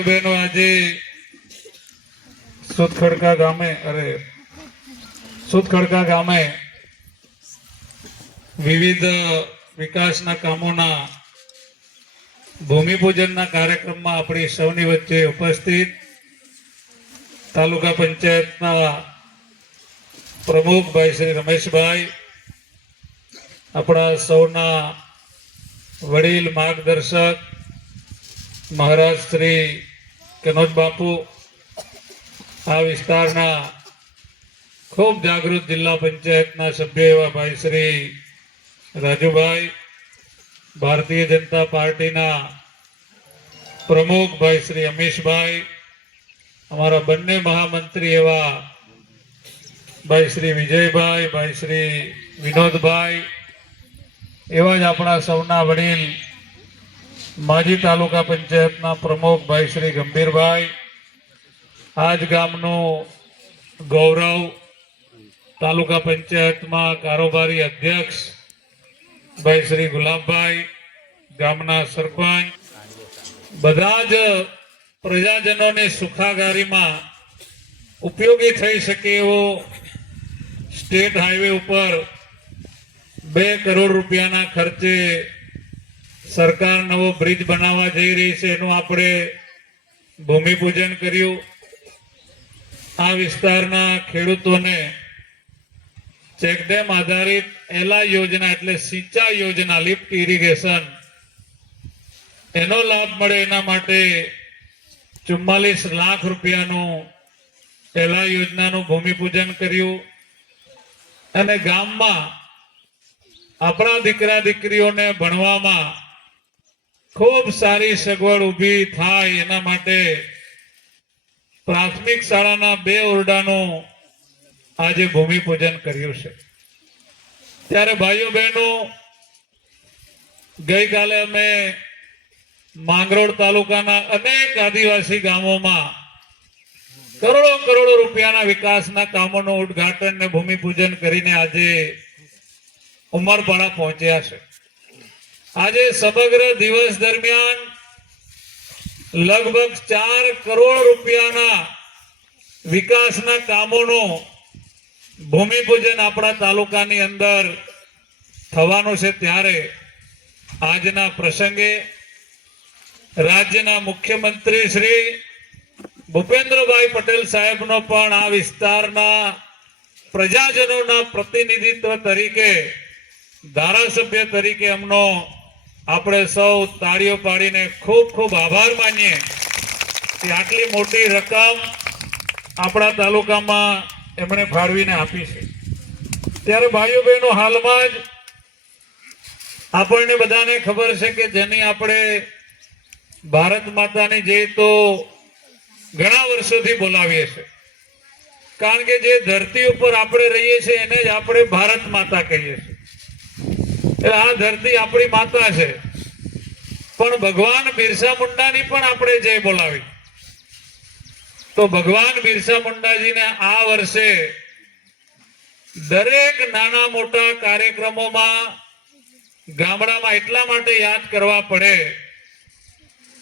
બહેનો, આજે સુતખડકા ગામે, અરે, સુતખડકા ગામે વિવિધ વિકાસના કામોના ભૂમિપૂજનના કાર્યક્રમમાં આપણી સૌની વચ્ચે ઉપસ્થિત તાલુકા પંચાયતના પ્રમુખ ભાઈ શ્રી રમેશભાઈ, આપણા સૌના વડીલ માર્ગદર્શક મહારાજ શ્રી કનોજ બાપુ આ વિસ્તારના ખૂબ જાગૃત જિલ્લા પંચાયતના સભ્ય એવા ભાઈ શ્રી રાજુભાઈ, ભારતીય જનતા પાર્ટીના પ્રમુખ ભાઈ શ્રી અમીશભાઈ, અમારા બંને મહામંત્રી એવા ભાઈ શ્રી વિજયભાઈ, ભાઈ શ્રી વિનોદભાઈ, એવા જ આપણા સૌના વડીલ માજી તાલુકા પંચાયતના પ્રમુખ ભાઈ શ્રી ગંભીરભાઈ, આજ ગામનું ગૌરવ તાલુકા પંચાયતમાં કારોબારી અધ્યક્ષ ભાઈ શ્રી ગુલાબભાઈ, ગામના સરપંચ, બધા જ પ્રજાજનોની સુખાગારીમાં ઉપયોગી થઈ શકે એવો સ્ટેટ હાઈવે ઉપર બે કરોડ રૂપિયાના ખર્ચે સરકાર નવો બ્રિજ બનાવવા જઈ રહી છે, એનું આપણે ભૂમિપૂજન કર્યું. આ વિસ્તારના ખેડૂતોને ચેકડેમ આધારિત એલા યોજના એટલે સિંચાઈ યોજના, લિફ્ટ ઇરિગેશન. એનો લાભ મળે એના માટે ચુમ્માલીસ લાખ રૂપિયાનું એલા યોજનાનું ભૂમિપૂજન કર્યું. અને ગામમાં આપણા દીકરા દીકરીઓને ભણવામાં ખૂબ સારી સગવડ ઊભી થાય એના માટે પ્રાથમિક શાળાના બે ઓરડાનું આજે ભૂમિપૂજન કર્યું છે. ત્યારે ભાઈઓ બહેનો, ગઈકાલે અમે માંગરોળ તાલુકાના અનેક આદિવાસી ગામોમાં કરોડો કરોડો રૂપિયાના વિકાસના કામોનું ઉદ્ઘાટન ને ભૂમિપૂજન કરીને આજે ઉમરપાડા પહોંચ્યા છે. આજે સમગ્ર દિવસ દરમિયાન લગભગ ચાર કરોડ રૂપિયાના વિકાસના કામોનું ભૂમિપૂજન આપણા તાલુકાની અંદર થવાનું છે ત્યારે આજના પ્રસંગે રાજ્યના મુખ્યમંત્રી શ્રી ભૂપેન્દ્રભાઈ પટેલ સાહેબનો પણ આ વિસ્તારના પ્રજાજનોના પ્રતિનિધિત્વ તરીકે ધારાસભ્ય તરીકે એમનો આપણે સૌ તાળીઓ પાડીને ખૂબ ખૂબ આભાર માનીએ કે આટલી મોટી રકમ આપણા તાલુકામાં એમણે ફાળવીને આપી છે. ત્યારે ભાઈઓ બહેનો હાલમાં જ આપણને બધાને ખબર છે કે જેની આપણે ભારત માતાની જે તો ઘણા વર્ષોથી બોલાવીએ છીએ. કારણ કે જે ધરતી ઉપર આપણે રહીએ છીએ એને જ આપણે ભારત માતા કહીએ છીએ. આ ધરતી આપણી માતા છે. પણ ભગવાન બિરસા મુંડાની પણ આપણે જય બોલાવી. તો ભગવાન બિરસા મુંડાજીને આ વર્ષે દરેક નાના મોટા કાર્યક્રમોમાં ગામડામાં એટલા માટે યાદ કરવા પડે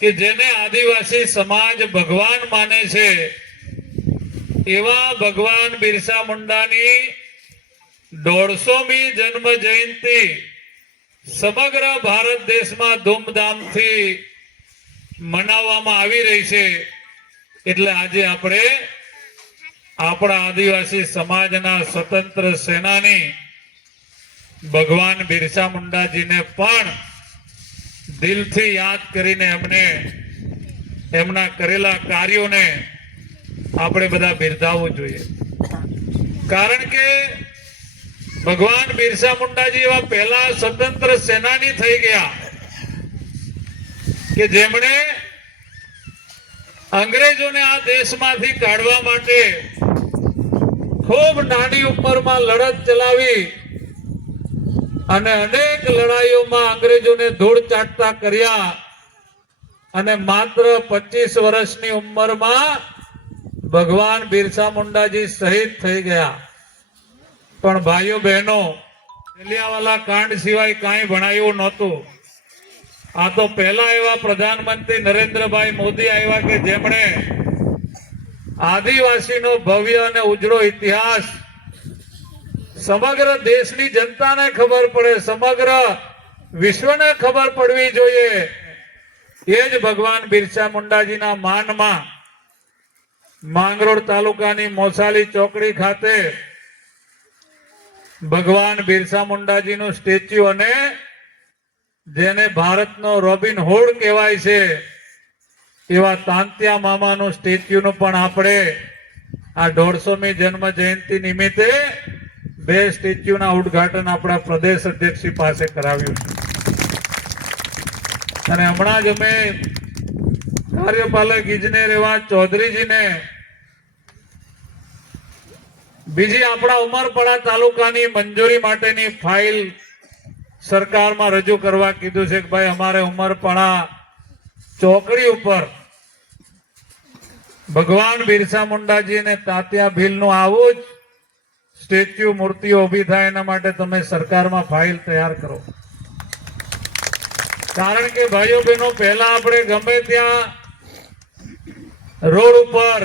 કે જેને આદિવાસી સમાજ ભગવાન માને છે, એવા ભગવાન બિરસા મુંડાની દોઢસોમી જન્મ જયંતિ સમગ્ર ભારત દેશમાં ધૂમધામથી મનાવવામાં આવી રહી છે. એટલે આજે આપણે આપણા આદિવાસી સમાજના સ્વતંત્ર સેનાની ભગવાન બિરસા મુંડાજીને પણ દિલથી યાદ કરીને એમને એમના કરેલા કાર્યોને આપણે બધા બિરદાવવું જોઈએ. કારણ કે ભગવાન બિરસા મુંડાજી એવા પહેલા સ્વતંત્ર સેનાની થઈ ગયા કે જેમણે અંગ્રેજોને આ દેશમાંથી કાઢવા માટે ખૂબ નાની ઉંમરમાં લડત ચલાવી અને અનેક લડાઈઓમાં અંગ્રેજોને ધૂળ ચાટતા કર્યા અને માત્ર પચીસ વર્ષની ઉંમરમાં ભગવાન બિરસા મુંડાજી શહીદ થઈ ગયા. પણ ભાઈઓ બહેનો જલિયાવાલા કાંડ સિવાય કાંઈ ભણાયું નહોતું. આ તો પહેલા એવા પ્રધાનમંત્રી નરેન્દ્રભાઈ મોદી આવ્યા કે જેમણે આદિવાસીનો ભવ્ય અને ઉજળો ઇતિહાસ સમગ્ર દેશની જનતાને ખબર પડે, સમગ્ર વિશ્વને ખબર પડવી જોઈએ. એ જ ભગવાન બિરસા મુંડાજીના માનમાં માંગરોળ તાલુકાની મોસાલી ચોકડી ખાતે ભગવાન બિરસા મુંડાજીનું સ્ટેચ્યુ અને જેને ભારતનો રોબિન હોડ કહેવાય છે, એવા તાંત્યા મામાનું સ્ટેચ્યુનું પણ આપણે આ દોઢસોમી જન્મ જયંતિ નિમિત્તે બે સ્ટેચ્યુના ઉદ્ઘાટન આપણા પ્રદેશ અધ્યક્ષ પાસે કરાવ્યું છે. અને હમણાં જ અમે કાર્યપાલક ઇજનેર એવા ચૌધરીજીને બીજી આપણા ઉમરપાડા તાલુકાની મંજૂરી માટેની ફાઇલ સરકારમાં રજૂ કરવા કીધું છે કે ભાઈ, અમારે ઉમરપાડા ચોકડી ઉપર ભગવાન બિરસા મુંડાજી અને તાત્યા ભીલનું આવું જ સ્ટેચ્યુ મૂર્તિઓ ઊભી થાય એના માટે તમે સરકારમાં ફાઇલ તૈયાર કરો. કારણ કે ભાઈઓ બહેનો, પહેલા આપણે ગમે ત્યાં રોડ ઉપર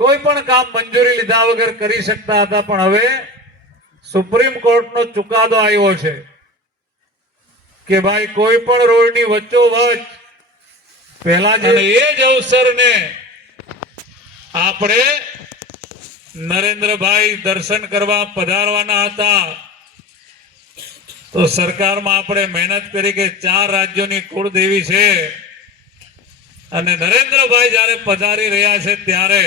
કોઈ પણ કામ મંજૂરી લીધા વગર કરી શકતા હતા, પણ હવે સુપ્રીમ કોર્ટનો ચુકાદો આવ્યો છે કે ભાઈ કોઈ પણ રોડની વચ્ચોવચ પહેલા જે એ જ અવસરને આપણે નરેન્દ્રભાઈ દર્શન કરવા પધારવાના હતા. તો સરકારમાં આપણે મહેનત કરી કે ચાર રાજ્યોની કુળદેવી છે. અને નરેન્દ્રભાઈ જ્યારે પધારી રહ્યા છે ત્યારે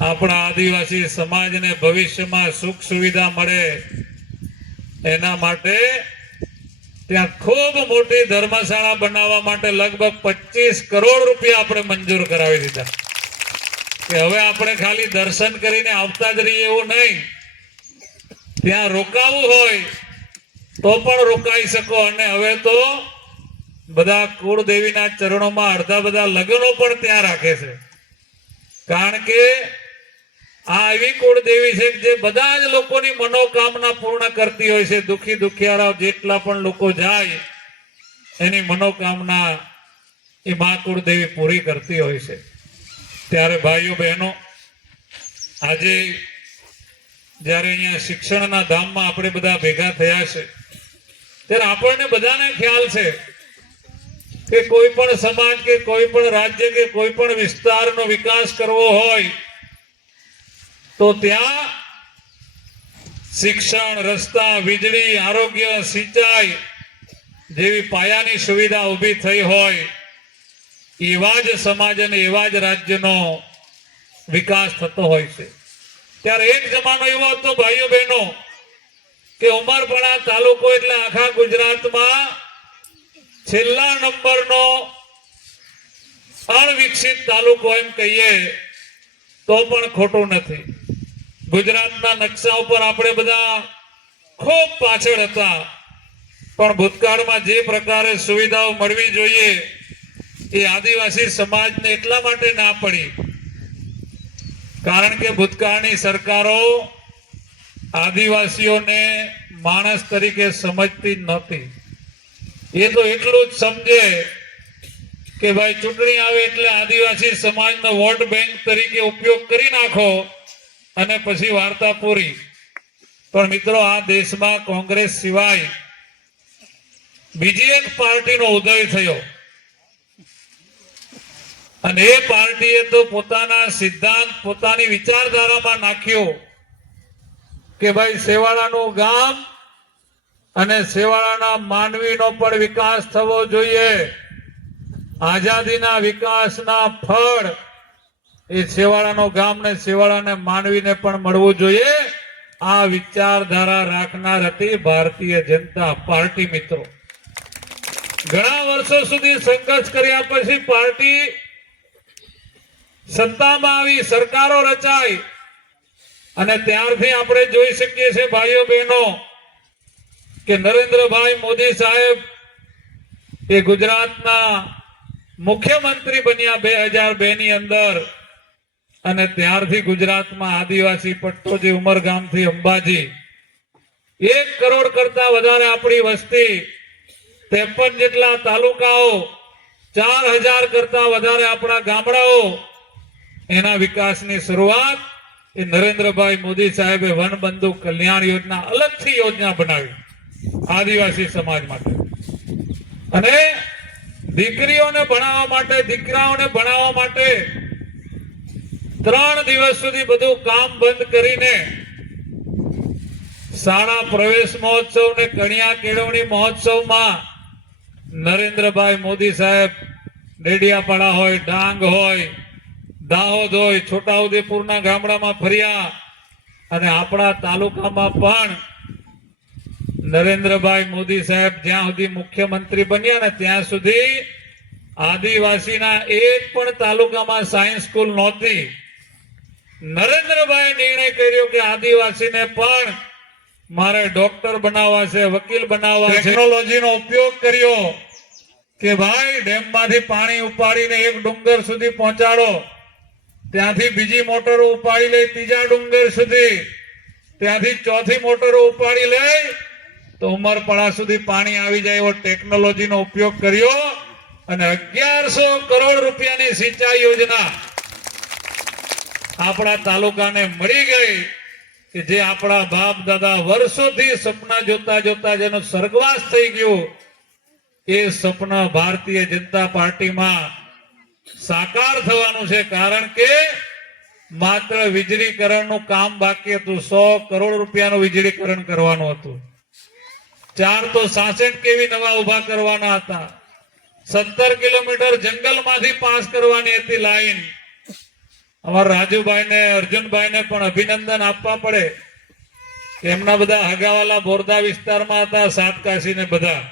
આપણા આદિવાસી સમાજને ભવિષ્યમાં સુખ સુવિધા મળે એના માટે ત્યાં ખૂબ મોટી ધર્મશાળા બનાવવા માટે લગભગ પચીસ કરોડ રૂપિયા આપણે મંજૂર કરાવી દીધા. કે હવે આપણે ખાલી દર્શન કરીને આવતા જ રહીએ એવું નહીં. ત્યાં રોકાવું હોય તો પણ રોકાઈ શકો અને હવે તો બધા કુળદેવીના ચરણોમાં અડધા બધા લગ્નો પણ ત્યાં રાખે છે. કારણ કે આ એવી કુળદેવી છે જે બધા જ લોકોની મનોકામના પૂર્ણ કરતી હોય છે. દુખી દુખિયારા જેટલા પણ લોકો જાય, એની મનોકામના એ મા કુળદેવી પૂરી કરતી હોય છે. ત્યારે ભાઈઓ બહેનો, આજે જ્યારે અહીંયા શિક્ષણના ધામમાં આપણે બધા ભેગા થયા છે, ત્યારે આપણને બધાને ખ્યાલ છે કે કોઈ પણ સમાજ કે કોઈ પણ રાજ્ય કે કોઈ પણ વિસ્તારનો વિકાસ કરવો હોય તો ત્યાં શિક્ષણ, રસ્તા, વીજળી, આરોગ્ય, સિંચાઈ જેવી પાયાની સુવિધા ઊભી થઈ હોય, એવા જ સમાજ અને એવા જ રાજ્યનો વિકાસ થતો હોય છે. ત્યારે એક જમાનો એવો હતો, ભાઈઓ બહેનો, કે ઉમરપાડા તાલુકો એટલે આખા ગુજરાતમાં છેલ્લા નંબરનો અણવિકસિત તાલુકો એમ કહીએ તો પણ ખોટું નથી. ગુજરાતના નકશા ઉપર આપણે બધા ખૂબ પાછળ હતા. પણ ભૂતકાળમાં જે પ્રકારે સુવિધાઓ મળવી જોઈએ એ આદિવાસી સમાજને એટલા માટે ના પડી. કારણ કે ભૂતકાળની સરકારો આદિવાસીઓને માણસ તરીકે સમજતી નહોતી. એ તો એટલું જ સમજે કે ભાઈ ચૂંટણી આવે એટલે આદિવાસી સમાજનો વોટ બેંક તરીકે ઉપયોગ કરી નાખો અને પછી વાર્તા પૂરી. પણ મિત્રો, આ દેશમાં કોંગ્રેસ સિવાય બીજી એક પાર્ટીનો ઉદય થયો. અને એ પાર્ટીએ તો પોતાના સિદ્ધાંત, પોતાની વિચારધારામાં નાખ્યો કે ભાઈ સેવાળાનું ગામ અને સેવાળાના માનવીનો પણ વિકાસ થવો જોઈએ. આઝાદીના વિકાસના ફળ એ સેવાળાનો ગામ ને સેવાળાને માનવીને પણ મળવું જોઈએ. આ વિચારધારા રાખનાર હતી ભારતીય જનતા પાર્ટી મિત્રો. ઘણા વર્ષો સુધી સંઘર્ષ કર્યા પછી પાર્ટી સત્તામાં આવી, સરકારો રચાઈ. અને ત્યારથી આપણે જોઈ શકીએ છીએ ભાઈઓ બહેનો કે નરેન્દ્રભાઈ મોદી સાહેબ એ ગુજરાતના મુખ્યમંત્રી બન્યા બે હજાર બે ની અંદર. અને ત્યારથી ગુજરાતમાં આદિવાસી પટ્ટો જે ઉમરગામથી અંબાજી, એક કરોડ કરતા વધારે આપણી વસ્તી, ત્રેપન જેટલા તાલુકાઓ, ચાર હજાર કરતા વધારે આપણા ગામડાઓ, એના વિકાસની શરૂઆત એ નરેન્દ્રભાઈ મોદી સાહેબે વનબંધુ કલ્યાણ યોજના અલગથી યોજના બનાવી આદિવાસી સમાજ માટે. અને દીકરીઓને ભણાવવા માટે, દીકરાઓને ભણાવવા માટે ત્રણ દિવસ સુધી બધું કામ બંધ કરીને શાળા પ્રવેશ મહોત્સવ ને કણિયા કેળવણી મહોત્સવમાં નરેન્દ્રભાઈ મોદી સાહેબ ડેડિયાપાડા હોય, ડાંગ હોય, દાહોદ હોય, છોટાઉદેપુરના ગામડામાં ફર્યા અને આપણા તાલુકામાં પણ નરેન્દ્રભાઈ મોદી સાહેબ જ્યાં સુધી મુખ્યમંત્રી બન્યા ને ત્યાં સુધી આદિવાસીના એક પણ તાલુકામાં સાયન્સ સ્કૂલ નહોતી. નરેન્દ્રભાઈ નિર્ણય કર્યો કે આદિવાસીને પણ મારે ડોક્ટર બનાવવા છે, વકીલ બનાવવા છે. ટેકનોલોજીનો ઉપયોગ કર્યો કે ભાઈ ડેમમાંથી પાણી ઉપાડીને એક ડુંગર સુધી પહોંચાડો. ત્યાંથી બીજી મોટરો ઉપાડી લઈ ત્રીજા ડુંગર સુધી. ત્યાંથી ચોથી મોટરો ઉપાડી લઈ તો ઉમરપાડા સુધી પાણી આવી જાય એવો ટેકનોલોજીનો ઉપયોગ કર્યો. અને અગિયારસો કરોડ રૂપિયાની સિંચાઈ યોજના આપણા તાલુકાને મળી ગઈ કે જે આપણા બાપ દાદા વર્ષોથી સપના જોતા જોતા જેનો સ્વર્ગવાસ થઈ ગયો. એ સપના ભારતીય જનતા પાર્ટીમાં સાકાર થવાનું છે કારણ કે માત્ર વીજળીકરણનું કામ બાકી હતું. સો કરોડ રૂપિયાનું વીજળીકરણ કરવાનું હતું. ચાર તો સાસઠ કેવી નવા ઊભા કરવાના હતા. સત્તર કિલોમીટર જંગલમાંથી પાસ કરવાની હતી લાઈન. અમારા અર્જુનભાઈ ને પણ અભિનંદન આપવા પડે. એમના બધા હગાવાલા બોરદા વિસ્તારમાં હતા સાતકાશી ને બધા.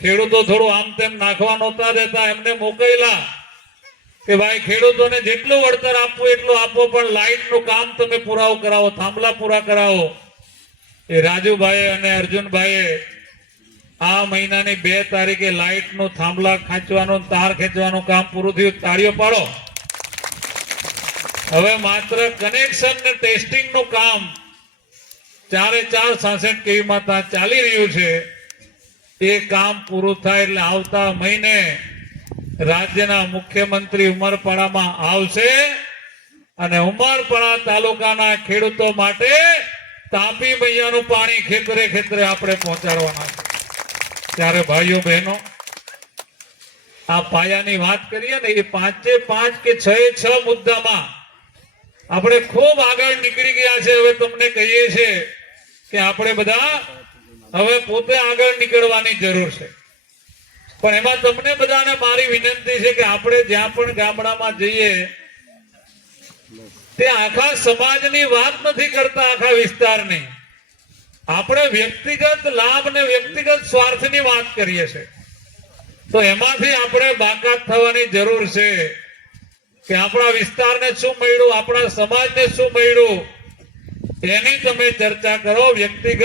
ખેડૂતો થોડું આમ તેમ નાખવા નહોતા દેતા, એમને મોકલેલા કે ભાઈ, ખેડૂતોને જેટલું વળતર આપવું એટલું આપો, પણ લાઈટનું કામ તમે પુરાવો કરાવો, થાંભલા પૂરા કરાવો. એ રાજુભાઈ અને અર્જુનભાઈએ આ મહિનાની બે તારીખે લાઈટનું થાંભલા ખાંચવાનું, તાર ખેંચવાનું કામ પૂરું થયું. તાળીઓ પાડો. હવે માત્ર કનેક્શન ને ટેસ્ટિંગનું કામ ચારે ચાર સાસઠ કેવી માતા ચાલી રહ્યું છે, એ કામ પૂરું થાય એટલે આવતા મહિને રાજ્યના મુખ્યમંત્રી ઉમરપાડામાં આવશે અને ઉમરપાડા તાલુકાના ખેડૂતો માટે તાપી મૈયાનું પાણી ખેતરે ખેતરે આપણે પહોંચાડવાના ત્યારે ભાઈઓ બહેનો, આ પાયાની વાત કરીએ ને, એ પાંચે પાંચ કે છ છ મુદ્દામાં આપણે ખૂબ આગળ નીકળી ગયા છે, હવે તમને કહીએ છીએ કે આપણે બધા હવે પોતે આગળ નીકળવાની જરૂર છે. પણ એમાં તમને બધાને મારી વિનંતી છે કે આપણે જ્યાં પણ ગામડામાં જઈએ, તે આખા સમાજની વાત નથી કરતા આખા વિસ્તારની. આપણે વ્યક્તિગત લાભ ને વ્યક્તિગત સ્વાર્થની વાત કરીએ છીએ. તો એમાંથી આપણે બાકાત થવાની જરૂર છે. કે આપણા વિસ્તારને શું મળ્યું આપણા સમાજને શું મળ્યું એની તમે ચર્ચા કરો વ્યક્તિગત